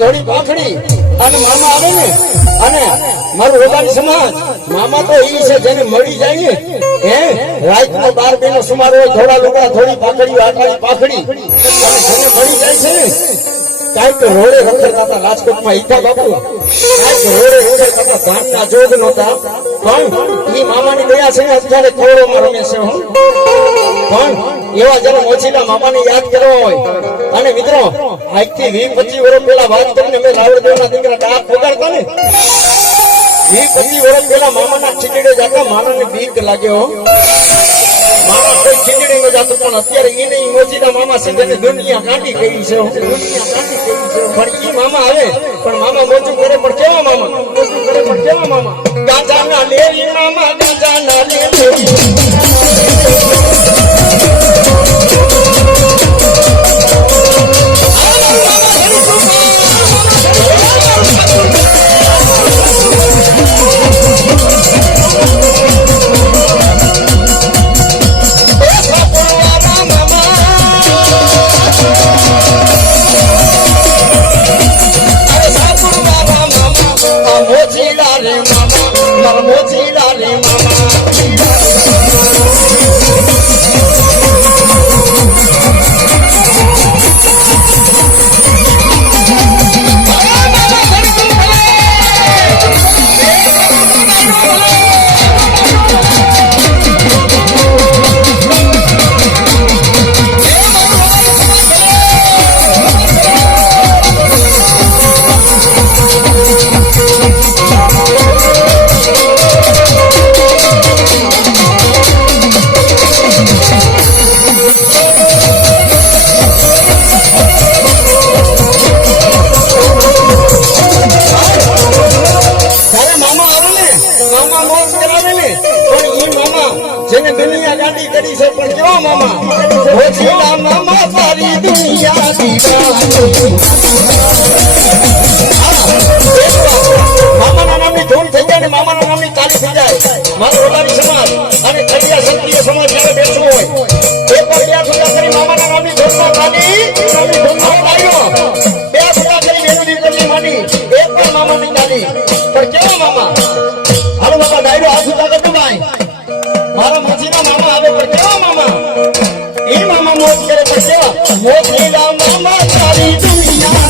થોડી પાખડી અને મામા આવે ને અને મારું રોગાની સમાજ મામા તો ઈ છે જેને મળી જાય ને હે રાતનો 12 બેનો સુમાર હોય થોડા લુગડા થોડી પાખડી આટાળી પાખડી અને જેને મળી જાય છે ને કાંઈક રોડે રખડતા હતા રાજકોટમાં ઈથા બાપુ કાંઈક રોડે રખડતા ધાનના જોગ નહોતા પણ ઈ મામાની દયા છે ને અત્યારે કોરોમાં રમે છે હું પણ એવા જરા મોચીલા મામાને યાદ કરવા હોય અને મિત્રો આજથી 20-25 વર્ષ પહેલા વાત કરીને અમે રાવળદેવના દીકરા ડાક પોગાડતા ને 20-25 વર્ષ પહેલા મામાના ખીચડે જતા મામાને બીક લાગ્યો મામા કોઈ ખીચડી ન જતું પણ અત્યારે ઈ નહીં મોચીલા મામા છે જેને દુનિયા કાઢી ગઈ છે પણ ઈ મામા આવે પણ મામા મોચું કરે પણ કેવા મામા મોચું કરે પણ કેવા મામા ગાંજા ના લે મામા ગાંજા ના લે મામાના નામની ધૂન થઈ જાય ને મામાના નામની તાળી થઈ જાય મારો રોગાની સમાજ અને ખડિયા ક્ષત્રિય સમાજ જ્યારે બેસવો હોય એક વાર બે સુધા કરી મામાના નામની ધૂનમાં તાળી નામની ધૂનમાં તાળીઓ બે સુધા કરી મેલડી કરી માની એક વાર મામાની તાળી પણ કેવા મામા હાલો બાપા ડાયરો આ સુધા કરતો ભાઈ મારા મસીના મામા આવે પણ કેવા મામા એ મામા મોજ કરે પણ કેવા મોજીલા મામા તારી દુનિયા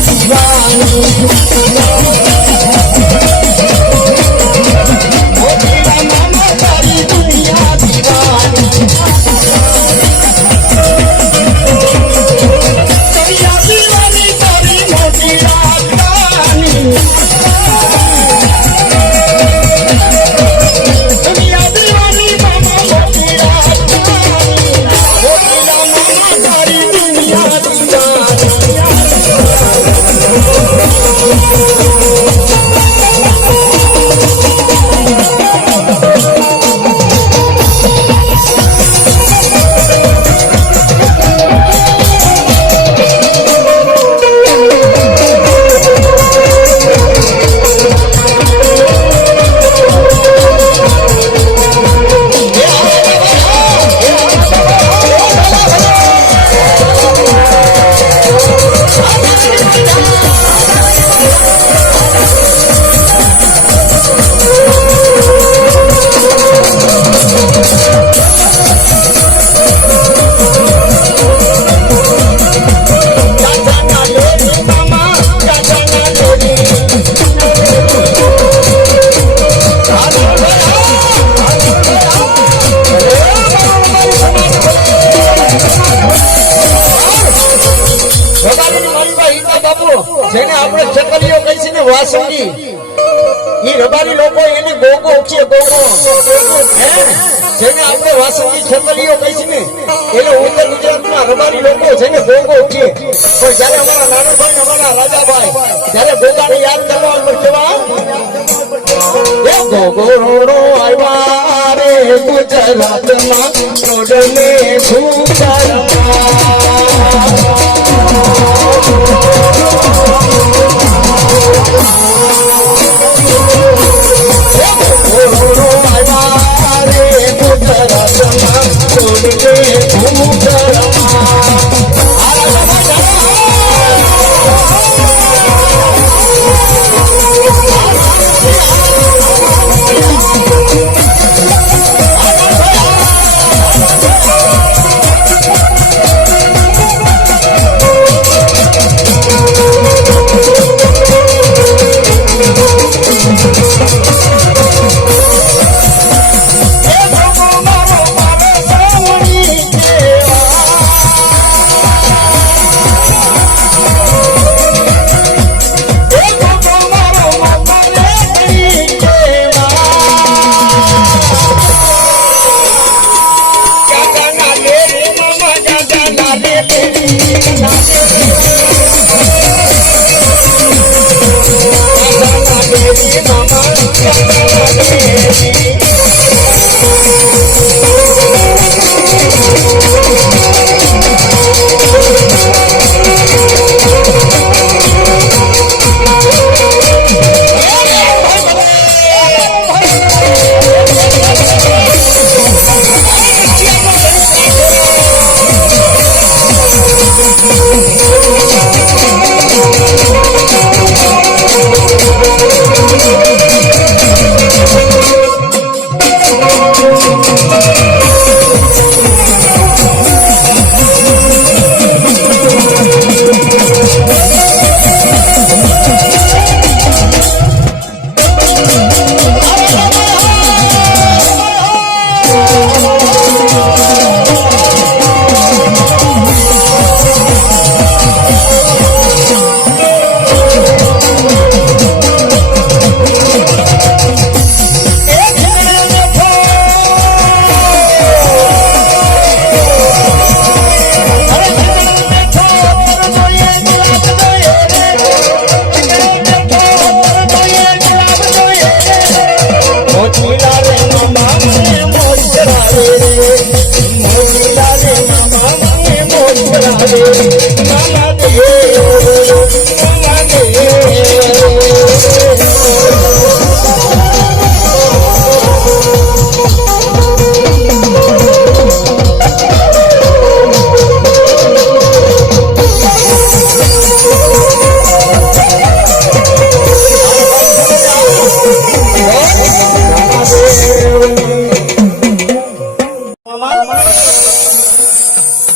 જેને આપણે ખેતરીઓ કહી છે ને વાસંગી ઈ રબારી લોકો એને ગોગો છે ગોગો જેને આપણે વાસંગી ખેતરીઓ કહી છે ને એટલે ઉત્તર ગુજરાતના રબારી લોકો જેને ગોગો છે પણ જ્યારે અમારા નાનાભાઈ અમારા રાજાભાઈ જ્યારે ગોગાને યાદ કરવા પર કેવા એ ગોગો રોડો આવ્યા રે ગુજરાતમાં રોડને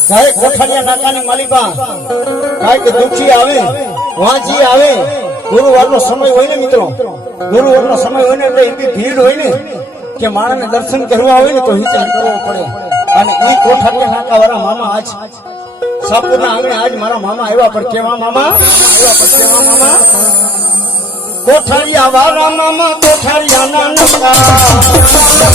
જ્યારે કોઠારિયા નાકાની માલિકા કાંઈક દુખી આવે વાંચી આવે ગુરુવારનો સમય હોય ને મિત્રો, ગુરુવારનો સમય હોય ને એટલે એટલી ભીડ હોય ને કે માણસને દર્શન કરવા હોય ને તો વિચાર કરવો પડે. અને એ કોઠારિયા નાકા વાળા મામા આજ સાપુરના આંગણે આજ મારા મામા આવ્યા. પણ કેવા મામા આવ્યા? પણ કેવા મામા? કોઠારિયા વાળા મામા કોઠારિયા ના નમકા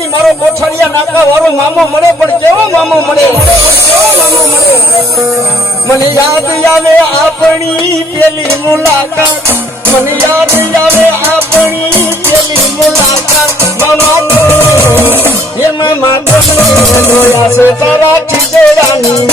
દી મારો કોઠારિયા નાકા વાળો મામો મળે પણ કેવો મામો મળે મને યાદ આવે આપણી પેલી મુલાકાત મને યાદ આવે આપણી પેલી મુલાકાત મામા એમાં માત્ર જોયા છે તારા ખીજડાની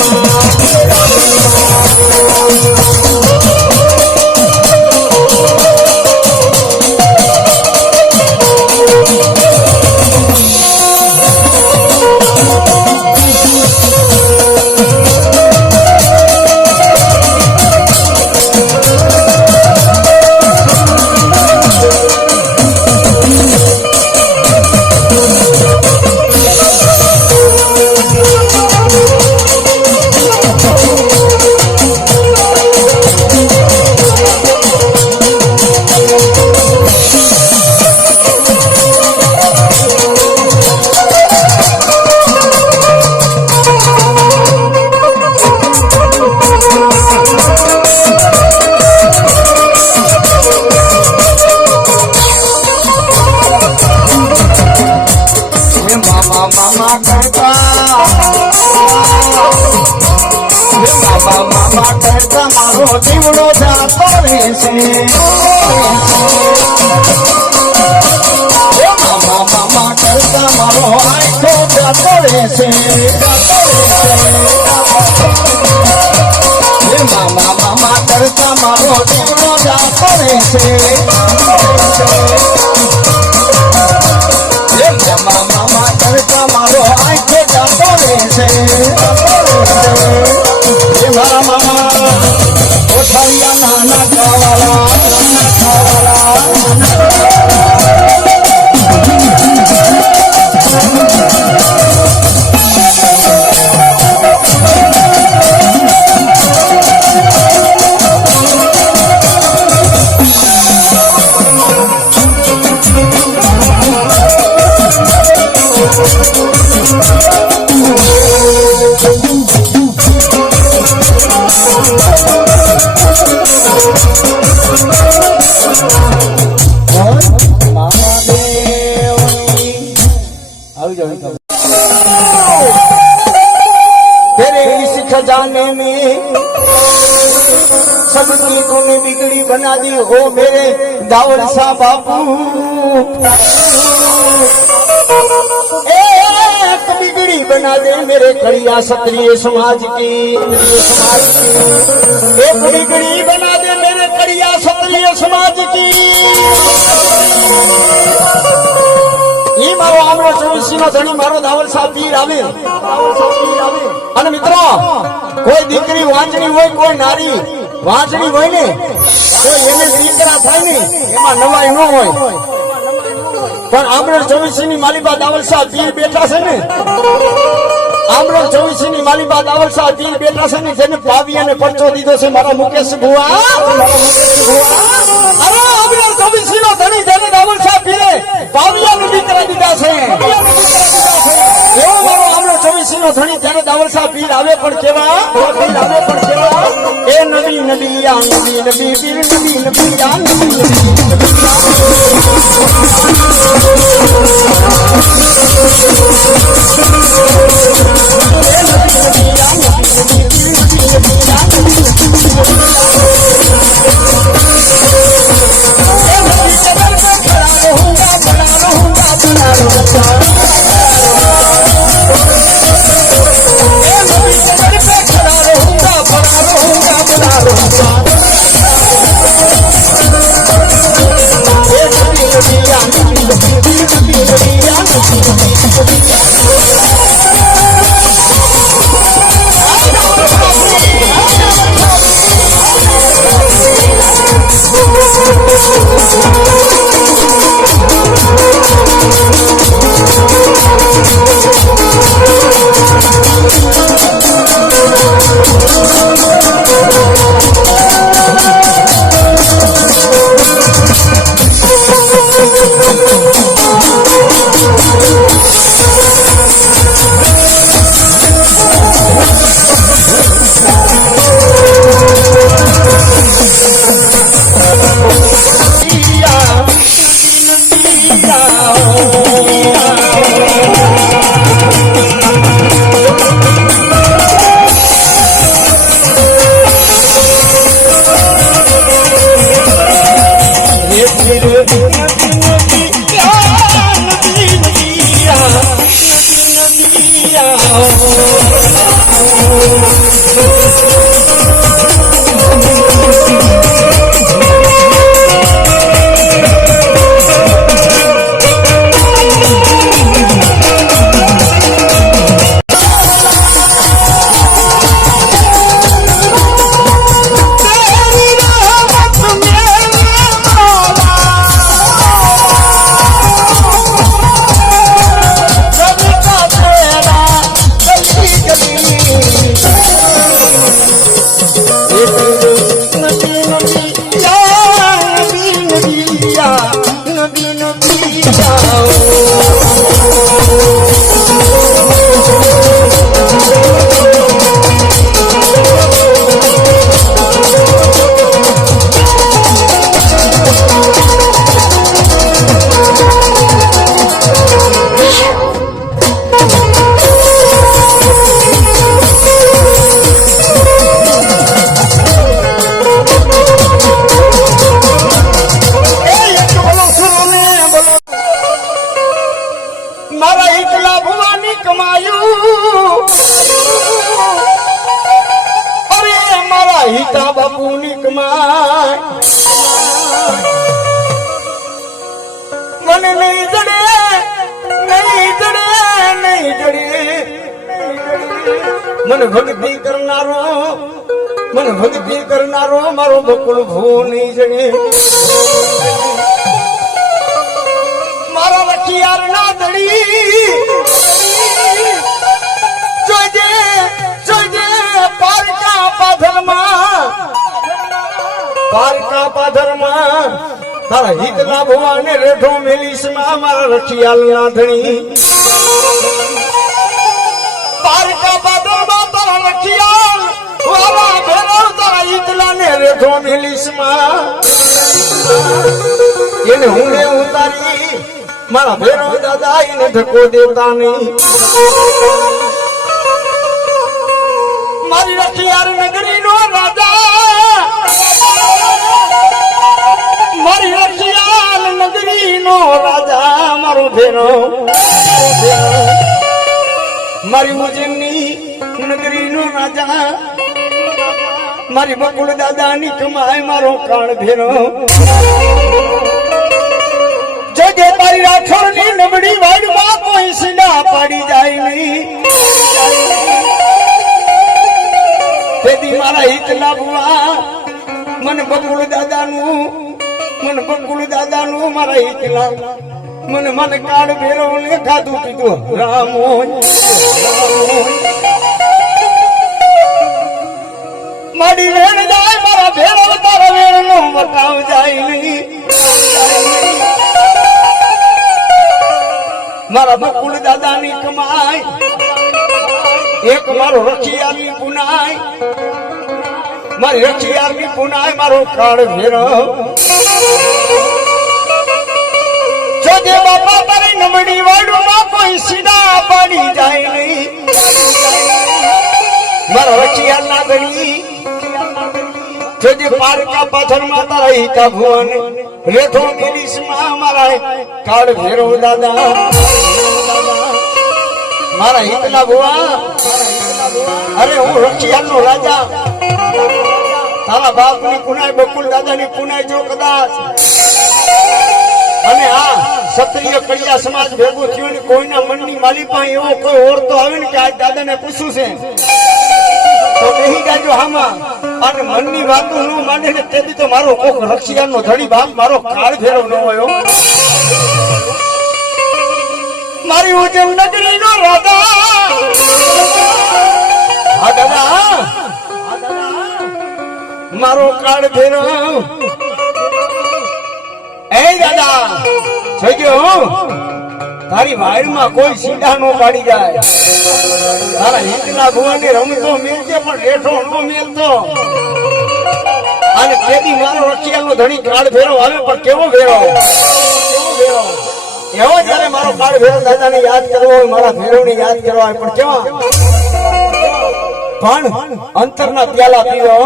જીવડો જાતો રહેશે મામા મામા કરતા મારો આખો જાતો રહેશે મામા મામા કરતા મારો જીવડો જાતો રહેશે મામા મામા કરતા મારો આખો જાતો રહેશે મારા મામા કોઠારિયા નાના ખાવાલા तेरे इस खजाने में सबकी तूने बिगड़ी बना दी हो मेरे दाऊद शाह बापू एक बिगड़ी बना दे मेरे कड़िया क्षत्रिय समाज की एक बिगड़ी बना दे मेरे कड़िया क्षत्रिय समाज की ઈ મારો આમળો 24 નો ધણી મારો દાવલ સાહેબ પીર આવે અને મિત્રો કોઈ દીકરી વાંચણી હોય કોઈ નારી વાંચણી હોય ને તો એને દીકરા થાય ને એમાં નવાઈ ન હોય પણ આમળો 24 ની માલિબા દાવલ સાહેબ પીર બેઠા છે ને આમળો 24 ની માલિબા દાવલ સાહેબ પીર બેઠા છે ને જેને પાવી અને પરચો દીધો છે મારા મુકેશ ભુવા અરે આમળો 24 નો ધણી જેને દાવલ સાહેબ પીરે પાવિયાનું દીકરા દીધા છે એવો મારો આમળો 24 નો ધણી ત્યારે દાવલ સાહેબ પીર આવે પણ કેવા એ નબી નબી યા નબી નબી પીર નબી નબી યા નબી મારા એકલા ભુવાની કમાયું અરે મારા હિતા બાપુની કમાય મને નહીં જડે નહીં જડે નહીં જડે મને ભક્તિ કરનારો મારો બકુલ ભૂ નહીં જડે મારા વખિયાર ના દડી જોજે જોજે પારકા પાધરમાં તારા હિતના ભુવાને રેઠો મેલીસમાં મારા રખિયાલ ના ધણી પારકા પાધરમાં તારા રખિયાલ વાલા ભેરો તારા હિતલાને રેઠો મેલીસમાં એને હુંડે ઉતારી મારા ભેરો દાદા એને ધક્કો દેતા નહીં મારી રખિયાર નગરી નો રાજા મારી રખિયાલ નગરી નો રાજા મારો ભેરો મારી ઉજ્જૈનની નગરી નો રાજા મારી બકુલ દાદાની કમાય મારો કાળ ભેરો જોજે તારી રાઠોડની નબળી વાડમાં કોઈ સીડા પાડી જાય નહીં તેથી મારા હિતના ભુવા મને બકુલ દાદાનું મારા હિતના મને કાળ ભેરો ને ખાધું પીધું રામો મારી વેણ જાય મારા ભેરો તારા વેણ નો બતાવ જાય નહીં મારા બકુલ દાદાની કમાય એક મારો રખિયાલની પુનાય મારી રખિયાલની પુનાય મારો કાળ ભેરો જોજે બાપા તારી નમડી વાડુમાં કોઈ સીધા પાડી જાય નહીં મારા રખિયાલના ધણી જોજે પારકા પાથરમાં તારા હિતા ભુવન રેઠો મેલીસમાં મારા કાળ ભેરો દાદા મારા હિતના ભુવા અરે હું રખિયાલનો રાજા તારા બાપની પુનાય બકુલ દાદાની પુનાય જો કદાચ અને આ ક્ષત્રિય કડિયા સમાજ ભેગું થયું ને કોઈના મનની માલિપા એવો કોઈ ઓરતો આવે ને કે આ દાદાને પૂછું છે તો કહી જાજો હામાં અને મનની વાતો ન માને ને તેથી તો મારો કોક રખિયાલનો ધણી બાપ મારો કાળ ભેરો ન હોય મારી ઉજ્જૈન નગરી નો રાજા હા દાદા મારો કાળ ભેરો એ દાદા જોજો તારી વાયરમાં કોઈ સીધા નો પાડી જાય તારા હિતના ભુવાને રમતો મેલજે પણ રેઠો નો મેલતો અને તેથી મારો રખિયાલનો ધણી કાળ ભેરો આવે પણ કેવો ભેરો એવો જયારે મારો કાળ ભેરો દાદાને યાદ કરવો હોય મારા ભેરોને યાદ કરવા હોય પણ કેવા પણ અંતરના પ્યાલા પીવો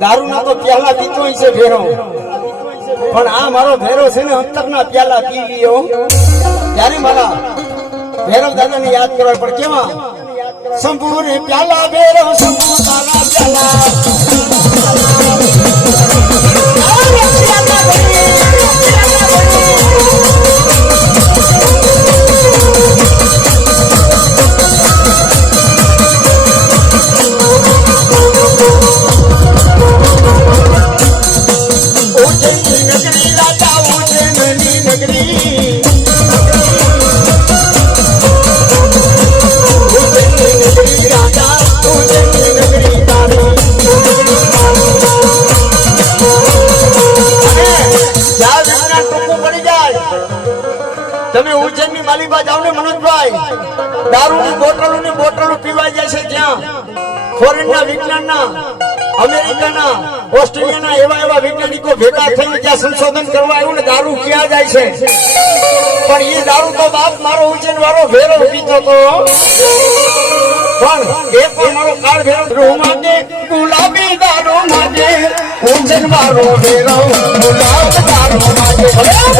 દારૂના તો પ્યાલા પીતો છે ભેરો પણ આ મારો ભેરો છે ને અંતરના પ્યાલા પી લ્યો ત્યારે મારા ભેરો દાદાને યાદ કરવા પણ કેવા સંપૂર્ણ પ્યાલા ભેરો સંપૂર્ણ પ્યાલા તમે ઉજ્જૈનની માલિબા જાવ ને મનોજભાઈ દારૂની બોટલો પીવાઈ જાય છે જ્યાં ફોરેનના વિજ્ઞાનના અમેરિકાના ઓસ્ટ્રેલિયાના એવા વૈજ્ઞાનિકો ભેગા થઈને જ્યાં સંશોધન કરવા આવ્યું ને દારૂ ક્યાં જાય છે પણ એ દારૂ તો બાપ મારો ઉજ્જૈન વાળો ભેરો પીતો તો પણ એ પણ મારો કાળ ભેરો માગે ગુલાબી દારૂ માગે ઉજ્જૈન વાળો ભેરો ગુલાબ દારૂ માગે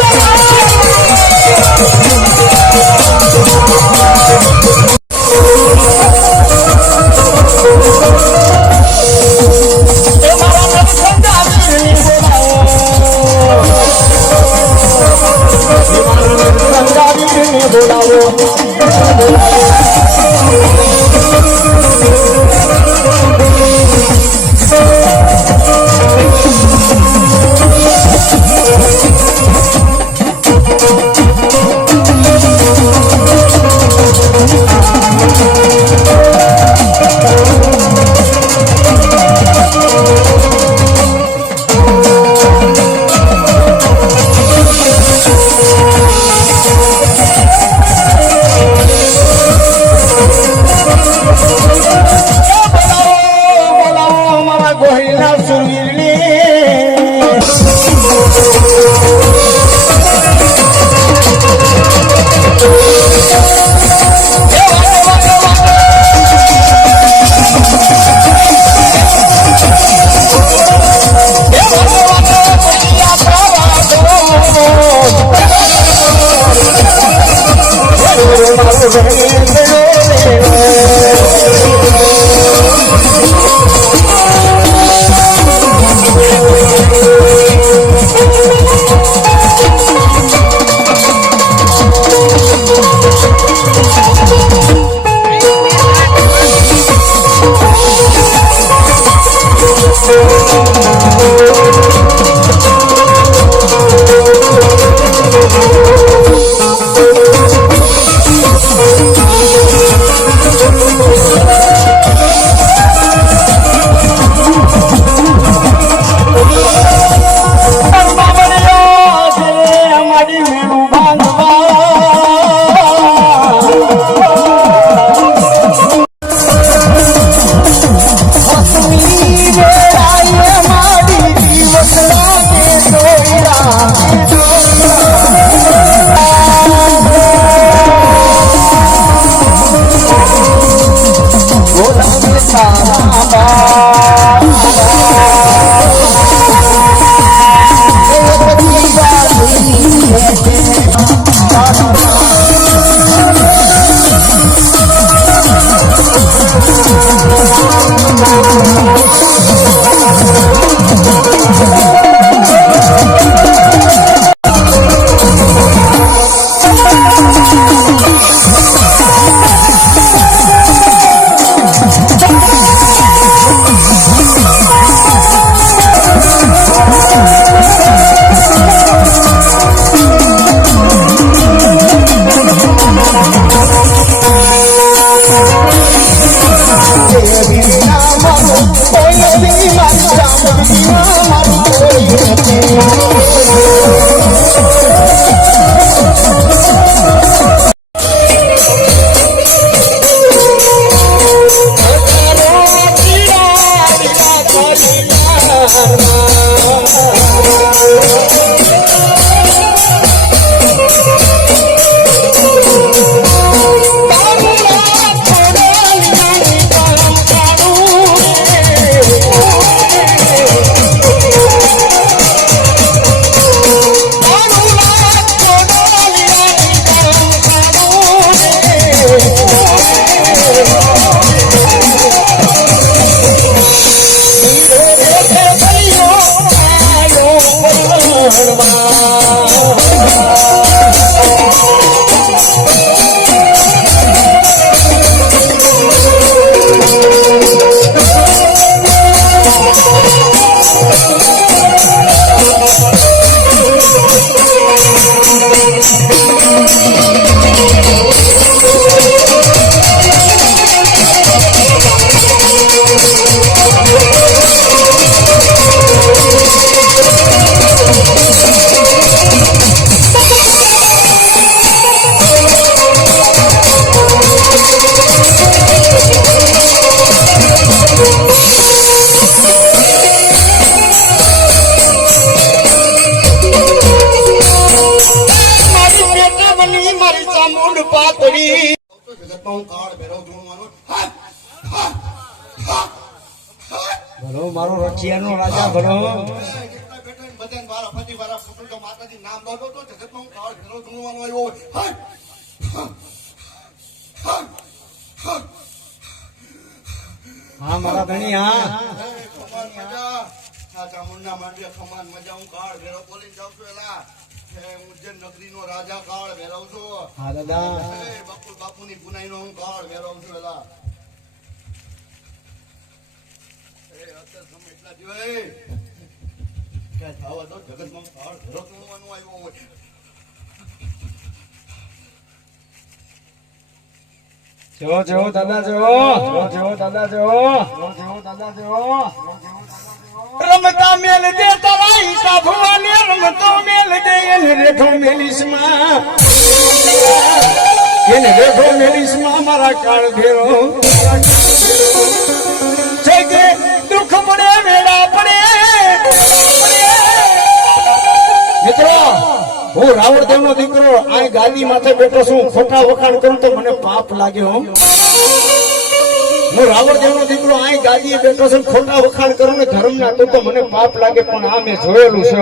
ભલો મારો રખિયાનો રાજા ભલો હા મારા ધણી હા ચામુંડા માંડવી ખમાન મજા હું કાળ ભેરો બોલીને જાઉં છું એલા ઉજ્જૈન નગરીનો રાજા કાળ મેળવું છું. હા દાદા બકુલ બાપુની પુનાઈનો હું કાળ મેળવું છું. એલા અત્યારે સમય એટલા દિવસ ક્યાં થવા દો જગતમાં કાળ ઘરો તોડવાનું આવ્યો હોય. જો દાદા જો દાદા જો દાદા જો રમતા મેલ દે તરાઈ કા ભવાને રમતો મેલ દે એને રેખો મેલિસમાં એને રેખો મેલિસમાં મારા કાળ ભેરો છે કે દુઃખ પડે વેડા પડે મિત્રો હું રાવણદેવ નો દીકરો આ ગાદી માથે બેઠો છું ખોટા વખાણ કરું તો મને પાપ લાગ્યો. હું રાવણદેવ નો દીકરો આ ગાદીએ બેઠો છું ખોટા વખાણ કરું ને ધર્મ ના તો મને પાપ લાગે પણ આ મેં જોયેલું છે.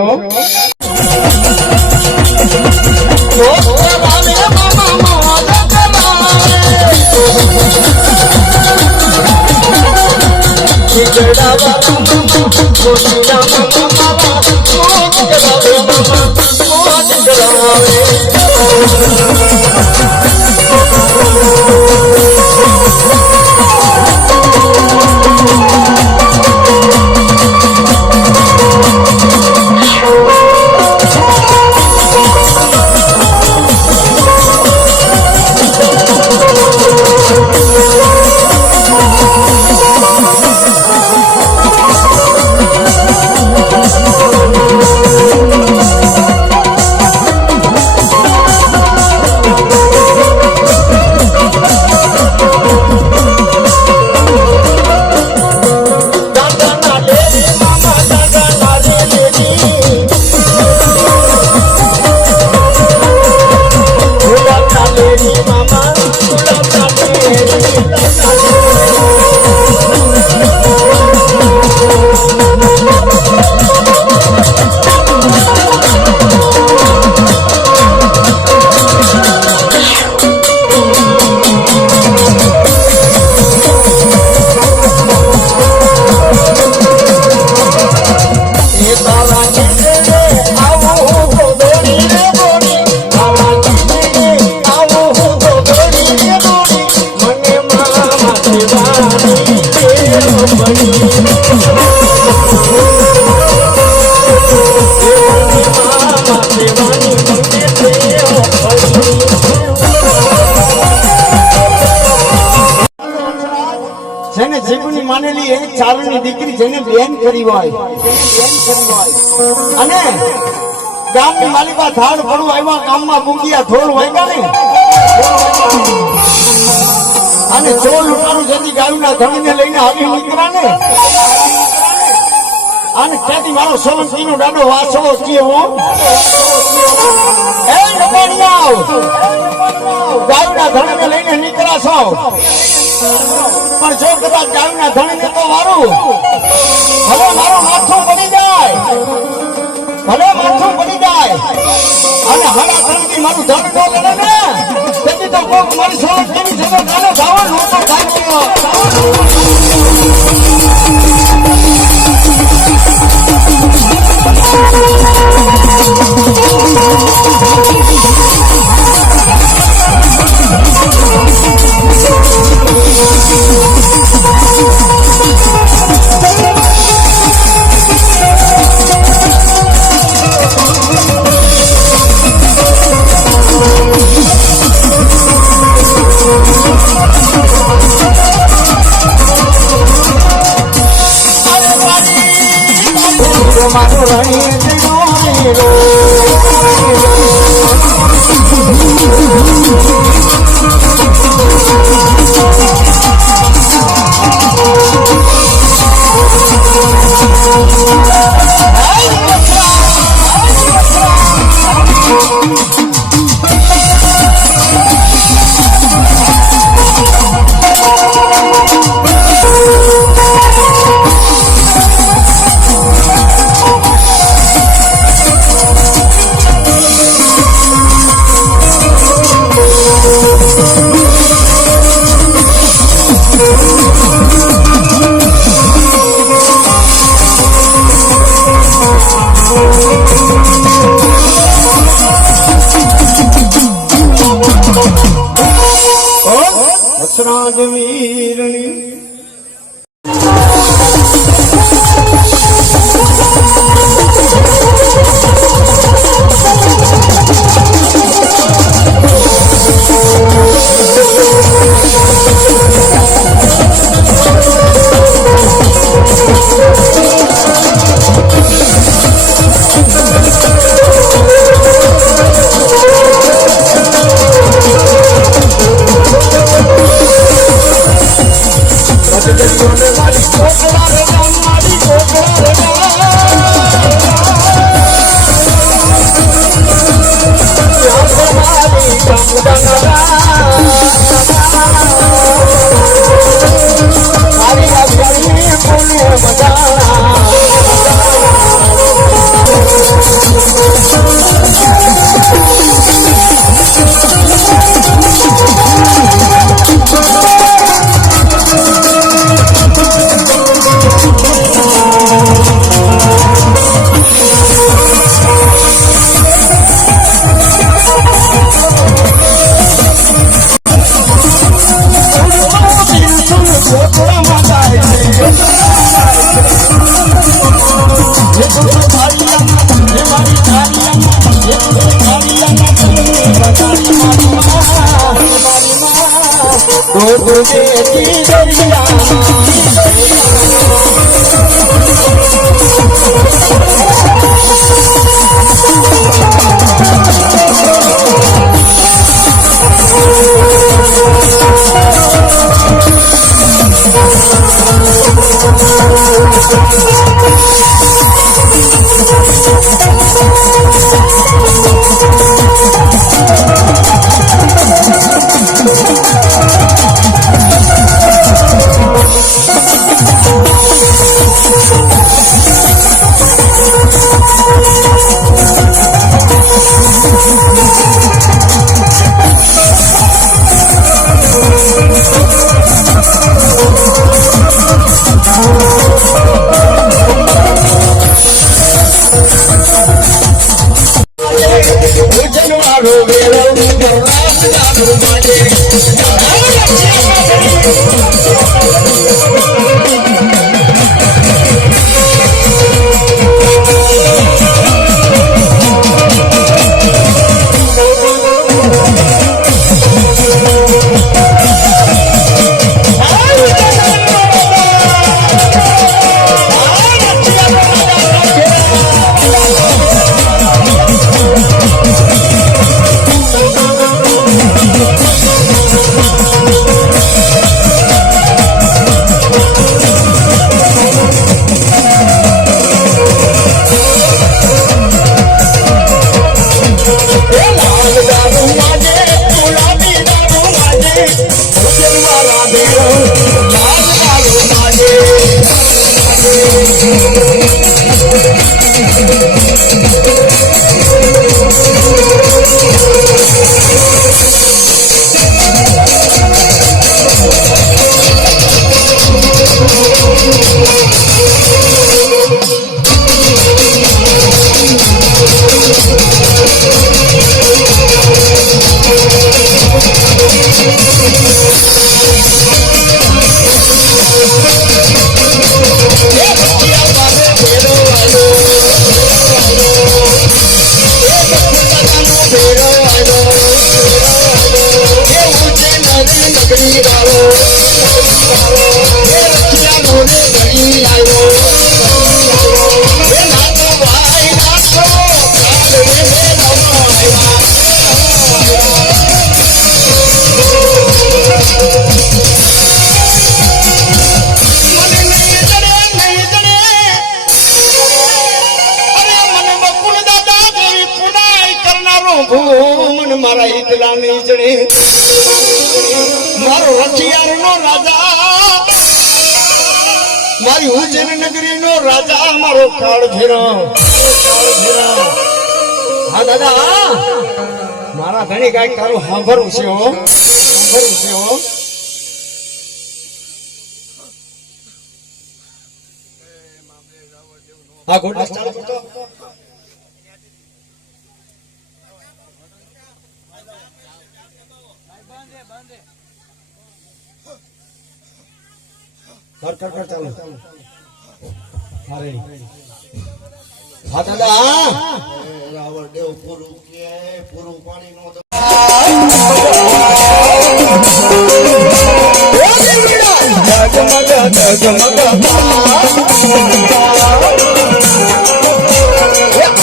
જેને જીવની માનેલી એક ચારણની દીકરી જેને બેન કરી હોય અને ગામની માલિકા ધાડ પડું આવ્યા ગામમાં મૂકિયા ઢોલ વાગ્યા ને અને ચોર લૂંટારું જતી ગાયના ધણીને લઈને આવી નીકળ્યા ને અને ત્યાંથી મારો સોલંકીનો દાડો વાસો કેવો એ નપાણિયાઓ ગાયના ધણીને લઈને નીકળ્યા છો પણ જો કદાચ ગાયના ધણીને તો મારું ભલે મારું માથું પડી જાય અને હાડા ધણથી મારું ધણ ન લડે ને તેથી તો કોક મારી સોલંકીની જગત ગાનો ધાવણ નહોતો થાય. હસરાજ વીરણી મારા ઈદલાની જણે મારો રખિયારનો રાજા મારી ઉજ્જૈન નગરીનો રાજા મારો કાળ ભેરો હા દાદા મારા ધણી કાંઈક તારું સાંભળવું છે હો સાંભળવું છે હો હા ગોડનેસ ચાલુ કરતો કર ચાલો અરે હા દાદા રાવણ દેવ પૂરું કે પૂરું પાણી નો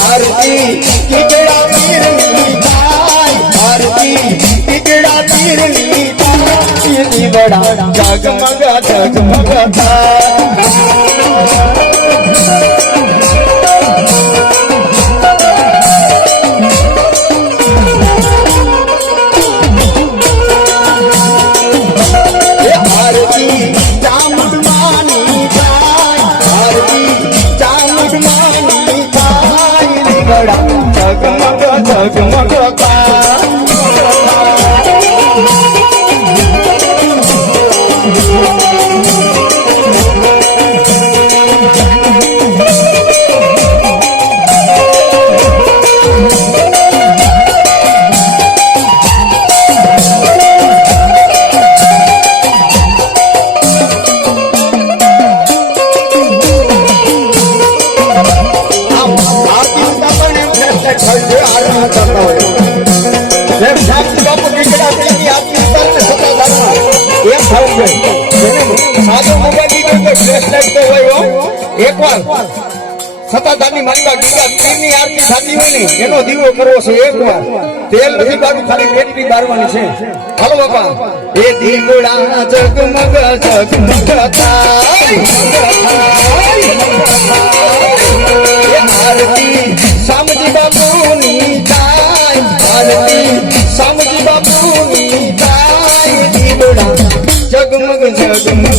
આરતી ટીકડા પીરની થાય આરતી ટીકડા પીરની થાય દીવડા જગમગ જગમગ થાય જગમગ સતાધારની માનવા ગીતા પીરની આરતી થતી હોય ને એનો દીવો કરવો છે એકવાર તેલ નથી બારું ખાલી પેટની બારવાની છે હાલો બાપા એ દીવડા જગમગ જગમગ આરતી સામજી બાપુની થાય આરતી સામજી બાપુની થાય દીવડા જગમગ જગમગ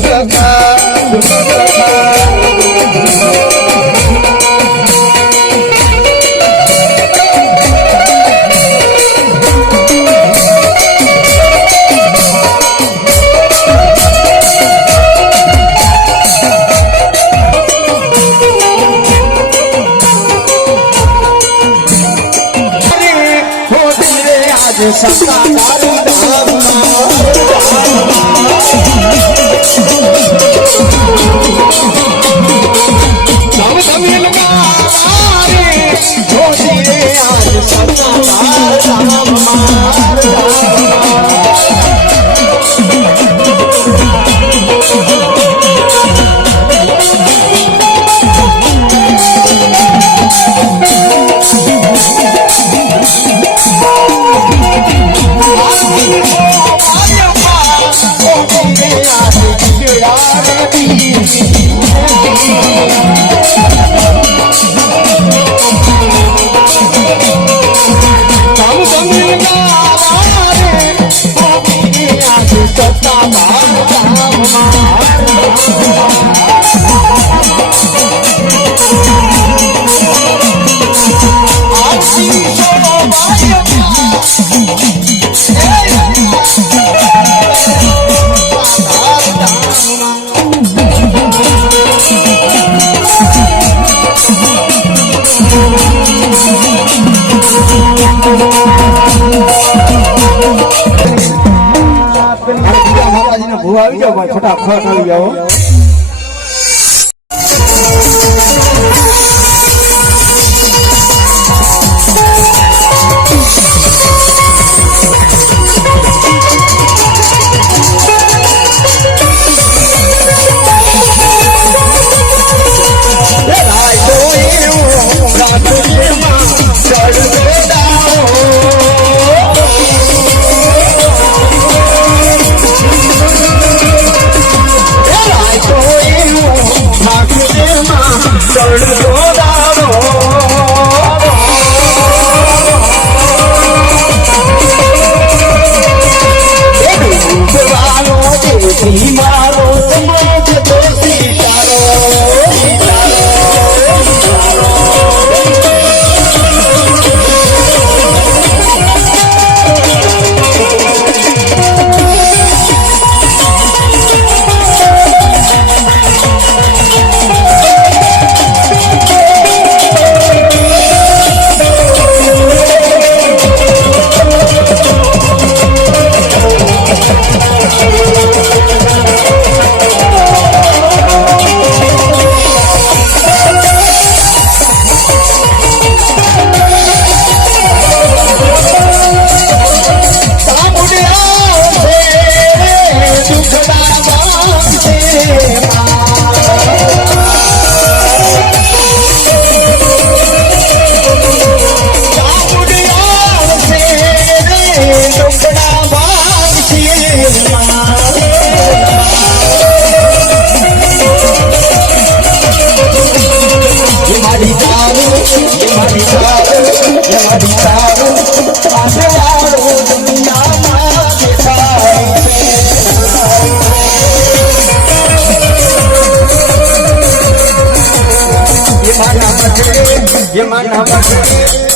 આવી જાઓ ફટાફટ આવી જાઓ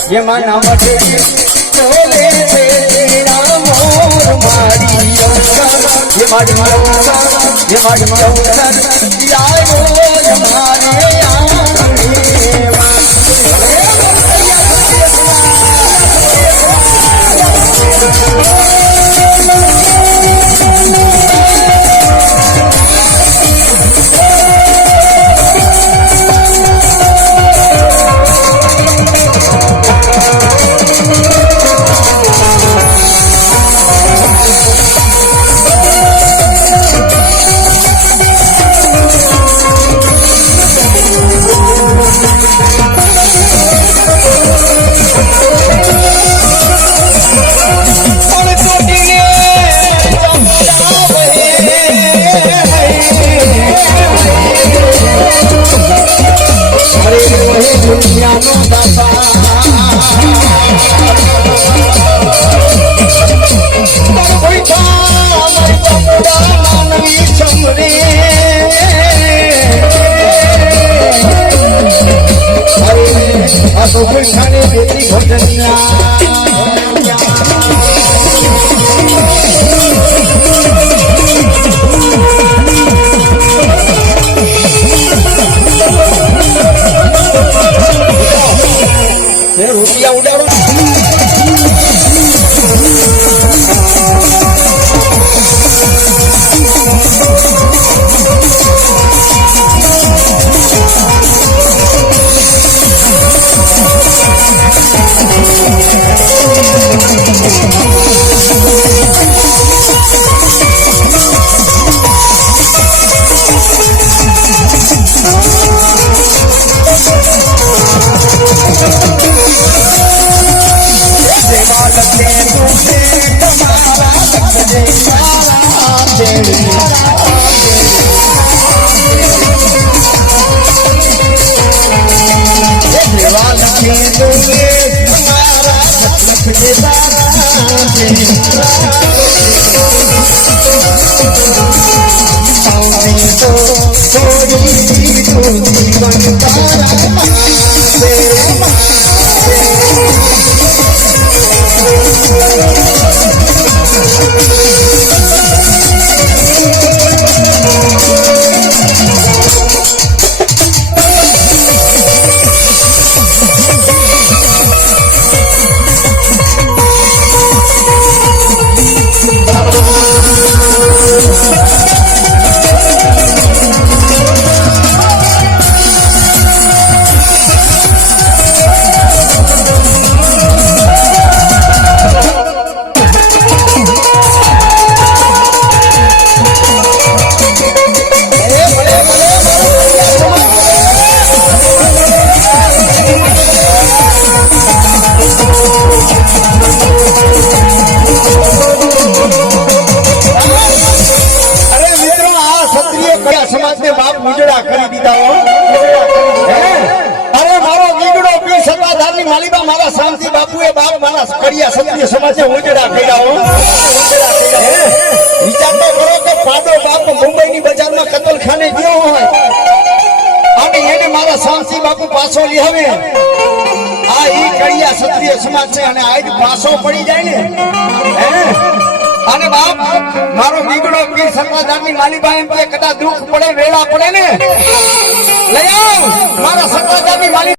જેમાં નામ છે બોલે છે તેરા મોર મારી અવસર જે મારી અવસર જે મારી અવસર લાવો મારે રૂપિયા ઉડાડો સમાજને બાપ ઉજળા કરી દીધા હો અરે મારો દીકરો પી સત્તાધારની માલિકા મારા શાંતિ બાપુએ બાપ મારા કડિયા ક્ષત્રિય સમાજને ઉજળા કર્યા હો વિચાર તો કરો કે પાડો બાપ મુંબઈની બજારમાં કતલખાને ગયો હોય અને એને મારા શાંતિ બાપુ પાછો લઈ આવે આ ઈ કડિયા ક્ષત્રિય સમાજ છે અને આજ પાછો પડી જાય ને અને બાપ મારો દીકરો પીર સત્તાધારની માલિકા એમ કે કદાચ દુઃખ પડે વેળા પડે ને લઈ આવ મારા સત્તાધારની માલિકા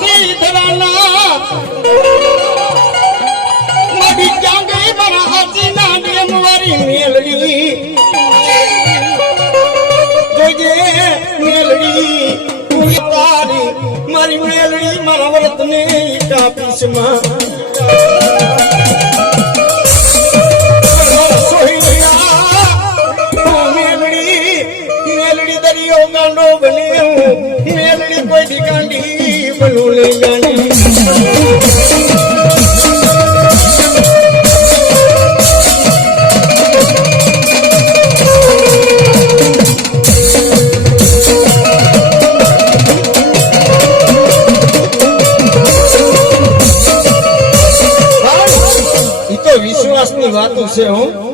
હાથી ધરાના મારી જાંગી મારા હાથી ના ડેમ વાળી મેલડી જોજે મેલડી તું તારી મારી મેલડી મારા વ્રતને કાપીશમાં ગાંડો બને મેલડી કોઈ ગાંડી બનું લે ગાંડી એ તો વિશ્વાસની વાતો છે હું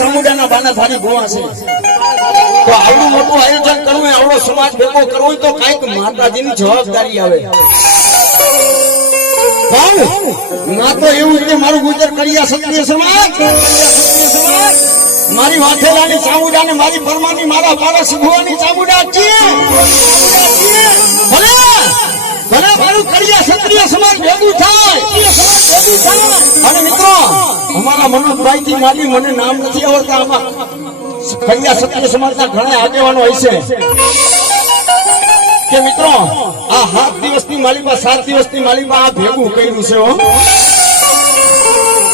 ચામુંડાના બાના થારી ગોવા છે તો આવડું મોટું આયોજન કરવું હોય આવડો સમાજ ભેગો કરવો હોય તો કાંઈક માતાજીની જવાબદારી આવે ના તો એવું રીતે મારું ગુજર કર્યા ક્ષત્રિય સમાજ મારી વાઘેલાની ચામુંડા ને મારી પરમાની મારા પારસ ભુવાની ચામુંડા છે ભલે ભલે મારું કર્યા ક્ષત્રિય સમાજ ભેગું થાય અને મિત્રો અમારા મનોજભાઈ થી મારી મને નામ નથી આવડતા આમાં કન્યા ક્ષત્રિય સમાજના ઘણા આગેવાનો હોય છે કે મિત્રો આ 7 દિવસની માલિકા 7 દિવસની માલિકા આ ભેગું કર્યું છે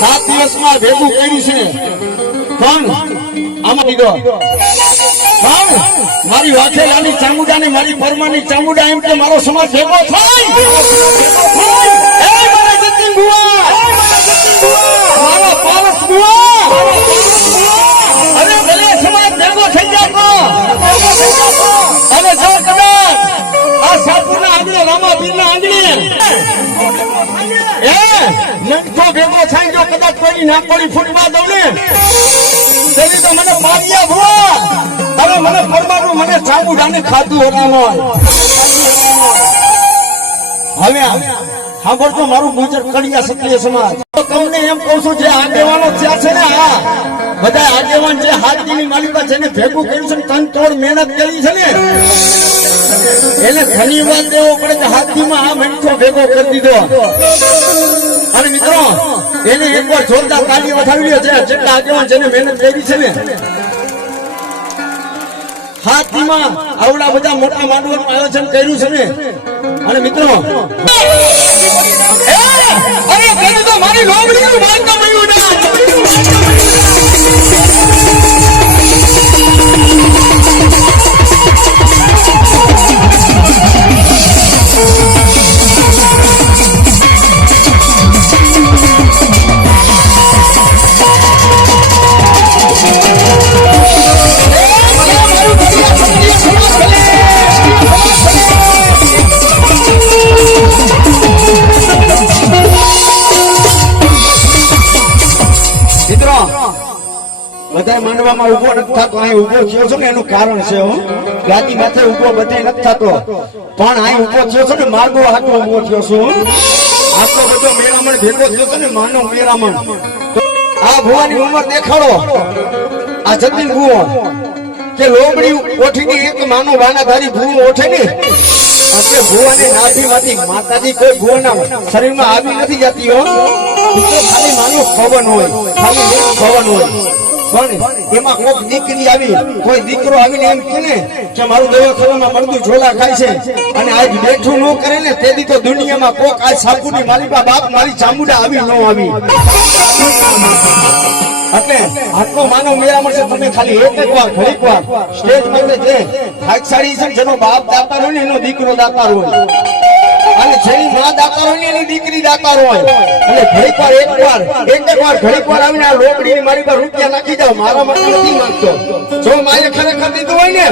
7 દિવસમાં ભેગું કર્યું છે પણ આમાં દીધો મારી વાઘેલાની ચામુંડા ને મારી પરમાની ચામુંડા એમ કે મારો સમાજ ભેગો થાય મારો પારસ બુઆ અરે ભલે સમાજ ભેગો થઈ જાય અને જો કદાચ આ સાપુરના આંગણે રામાપીરના આંગણે મંઠો ભેગો થાય જો કદાચ કોઈ નાકોડી ફૂટવા દઉં ને તેની તો મને પાગ્યા ભુઆ હવે મને પરમાનું મને ચામુંડાને ખાધું હોવાનું હવે સાંભળતો મારું ગુજર કડિયા ક્ષત્રિય સમાજ તમને એમ કહું છું જે આગેવાનો થયા છે ને આ બધા આગેવાન જે હાથની માલિકા છે ને ભેગું કર્યું છે ને તન તોડ મહેનત કરી છે ને એને ધન્યવાદ દેવો પડે કે હાથીમાં આ મણકો ભેગો કરી દીધો. અને મિત્રો એને એકવાર જોરદાર તાળી વધાવી લ્યો છે જેટલા આગેવાન જેને મહેનત કરી છે ને હાથીમાં આવડા બધા મોટા માંડવાનું આયોજન કર્યું છે ને. અને મિત્રો અરે પેલું તો મારી લોબડીનું બાંધકામ મળ્યું ના. બધા માંડવામાં ઉભો નથી થતો, અહીં ઉભો થયો છો ને એનું કારણ છે. હું ગાદી માથે ઉભો બધે નથી થતો પણ અહીં ઉભો થયો છો ને માર્ગો હાથો ઉભો થયો છું. આટલો બધો મેળામણ ભેગો થયો છે ને માનવ મેળામણ. આ ભુવાની ઉંમર દેખાડો. આ જતીન ભુવો કે લોબડી ઓઠીની એક માનો વાનાધારી ભૂ ઓઠે ને એટલે ભુવાની નાભીમાંથી માતાજી કોઈ ભુવાના શરીરમાં આવી નથી જતી હો. ખાલી માનો પવન હોય, ખાલી એક પવન હોય પણ એમાં કોઈક દીકરી આવી કોઈ દીકરો આવીને એમ કે ને કે મારું દવાખાનામાં મળતું ઝોલા ખાય છે અને આજ બેઠું ન કરે ને તેથી તો દુનિયામાં કોક આજ સાપુની માલિકા બાપ મારી ચામુંડા આવી ન આવી. એટલે આટલો માનવ મેળામણ છે. તમે ખાલી એક વાર ઘડીક વાર સ્ટેજ માટે જે ભાગશાળી છે જેનો બાપ દાતાર હોય ને એનો દીકરો દાતાર હોય અને જેની માં દાતાર હોય ને એની દીકરી દાતાર હોય. અને ઘડીક વાર એક વાર ઘડીક વાર આવીને આ લોબડીની મારી પર રૂપિયા નાખી જાવ. મારા માટે નથી માંગતો. જો માએ ખરેખર દીધું હોય ને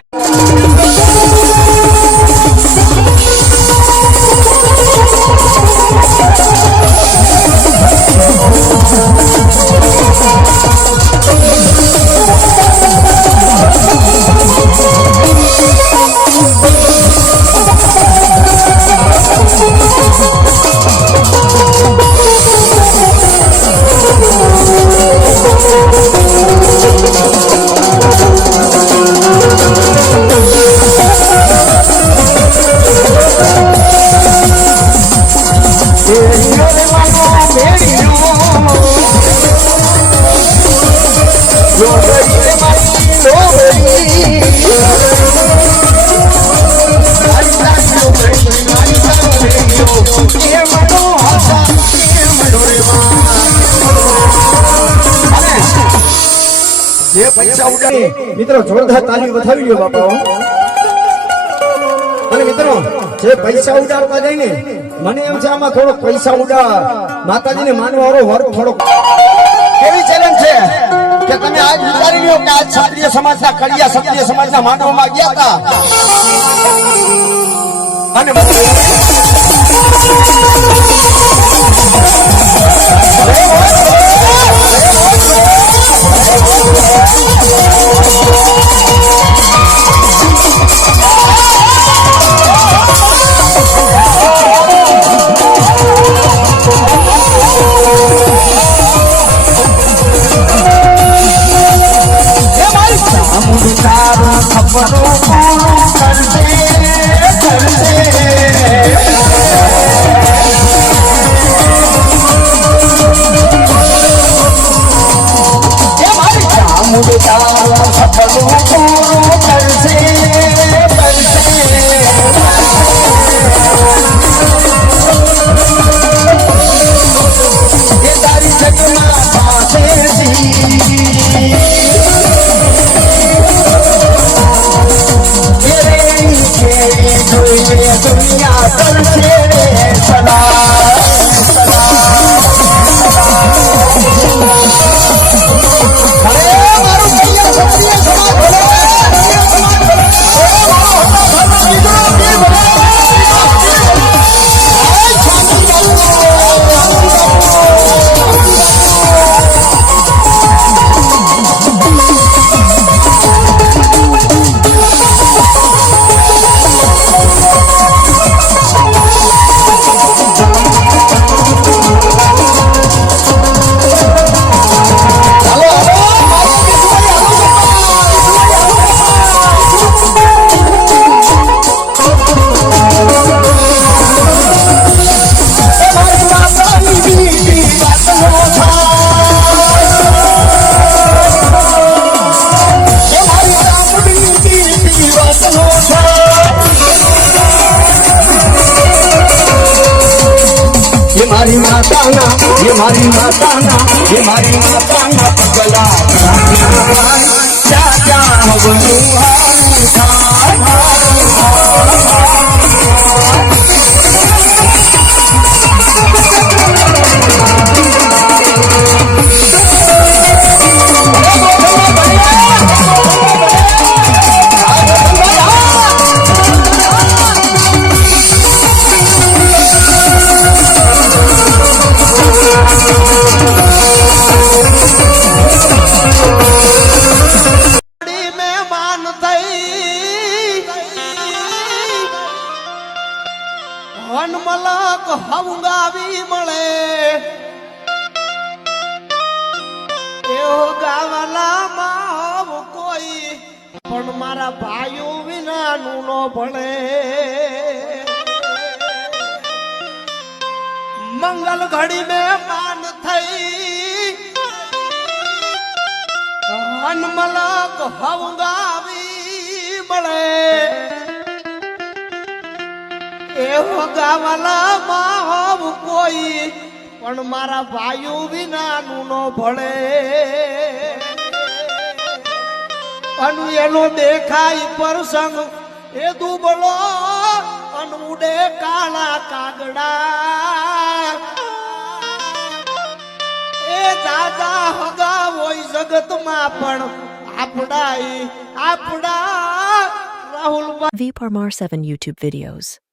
મિત્રો જોરદાર તાલી વધાવી લ્યો બાપા. અને મિત્રો જે પૈસા ઉડાડવા જાય ને મને એમ છે આમાં થોડો પૈસા ઉડા માતાજીને માનવાળો વર્ગ થોડો કેવી ચેલેન્જ છે કે તમે આજ વિચારી લ્યો કે આજ ક્ષત્રિય સમાજના કડિયા ક્ષત્રિય સમાજના માંડવામાં ગયા હતા અને મારી માતાના પગલા ક્યાં ક્યાં હવનું હારું મલક હવગાવી મળે એવો ગાવાલામાં હવ કોઈ પણ મારા ભાઈઓ વિનાનું નો ભળે મંગલ ઘડી મેં માન થઈ મલક હવગાવી મળે એવો ગાવાલામાં હવ કોઈ પણ મારા ભાઈઓ વિનાનું નો ભળે અનુ એનો દેખાય પ્રસંગ એ દુબળો અનઉડે કાળા કાગડા એ દાદા હગા હોય જગતમાં પણ આપણા Rahul V Parmar 7 YouTube videos.